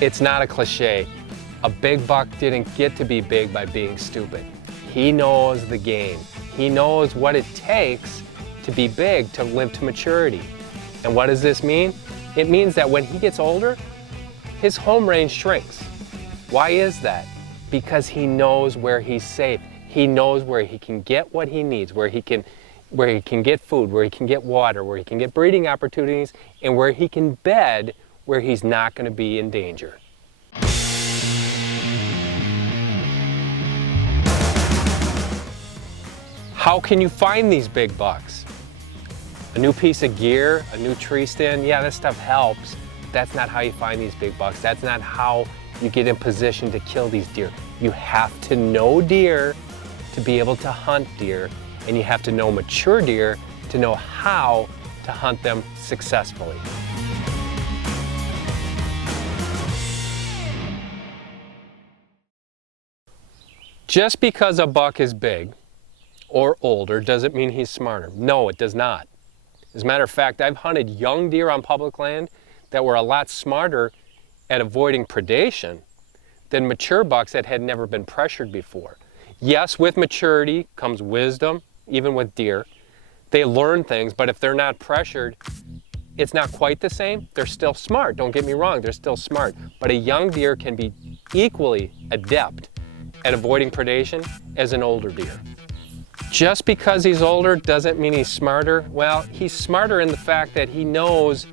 It's not a cliche. A big buck didn't get to be big by being stupid. He knows the game. He knows what it takes to be big, to live to maturity. And what does this mean? It means that when he gets older, his home range shrinks. Why is that? Because he knows where he's safe. He knows where he can get what he needs, where he can get food, where he can get water, where he can get breeding opportunities, and where he can bed where he's not going to be in danger. How can you find these big bucks? A new piece of gear, a new tree stand, yeah, this stuff helps. That's not how you find these big bucks. That's not how you get in position to kill these deer. You have to know deer to be able to hunt deer, and you have to know mature deer to know how to hunt them successfully. Just because a buck is big or older doesn't mean he's smarter. No, it does not. As a matter of fact, I've hunted young deer on public land that were a lot smarter at avoiding predation than mature bucks that had never been pressured before. Yes, with maturity comes wisdom, even with deer. They learn things, but if they're not pressured, it's not quite the same. They're still smart, don't get me wrong, they're still smart. But a young deer can be equally adept at avoiding predation as an older deer. Just because he's older doesn't mean he's smarter. Well, he's smarter in the fact that he knows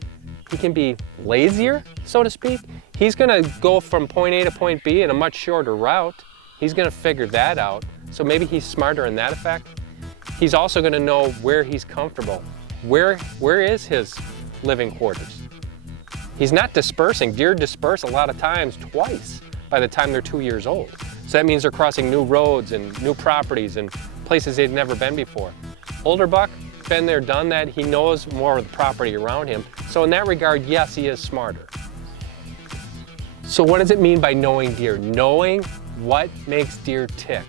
he can be lazier, so to speak. He's gonna go from point A to point B in a much shorter route. He's gonna figure that out. So maybe he's smarter in that effect. He's also gonna know where he's comfortable. Where is his living quarters? He's not dispersing. Deer disperse a lot of times twice by the time they're 2 years old. So that means they're crossing new roads and new properties and places they've never been before. Older buck, been there, done that. He knows more of the property around him. So in that regard, yes, he is smarter. So what does it mean by knowing deer? Knowing what makes deer tick.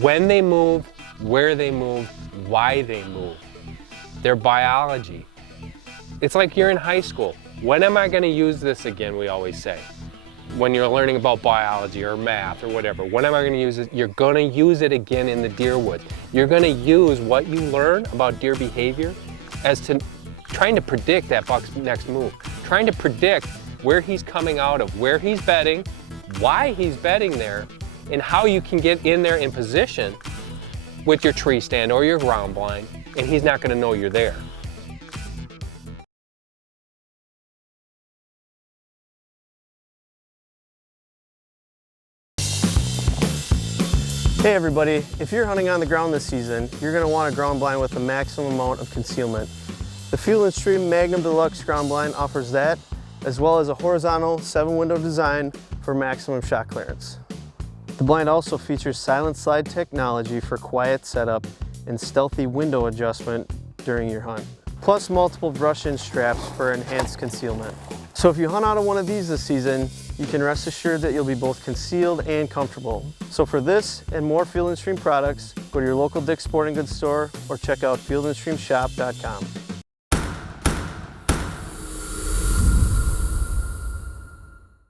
When they move, where they move, why they move. Their biology. It's like you're in high school. When am I going to use this again, we always say. When you're learning about biology or math or whatever, when am I going to use it? You're going to use it again in the deer woods. You're going to use what you learn about deer behavior as to trying to predict that buck's next move, trying to predict where he's coming out of, where he's bedding, why he's bedding there, and how you can get in there in position with your tree stand or your ground blind, and he's not going to know you're there. Hey everybody, if you're hunting on the ground this season, you're going to want a ground blind with the maximum amount of concealment. The Field & Stream Magnum Deluxe ground blind offers that, as well as a horizontal 7-window design for maximum shot clearance. The blind also features silent slide technology for quiet setup and stealthy window adjustment during your hunt, plus multiple brush-in straps for enhanced concealment. So if you hunt out of one of these this season, you can rest assured that you'll be both concealed and comfortable. So for this and more Field & Stream products, go to your local Dick's Sporting Goods store or check out fieldandstreamshop.com.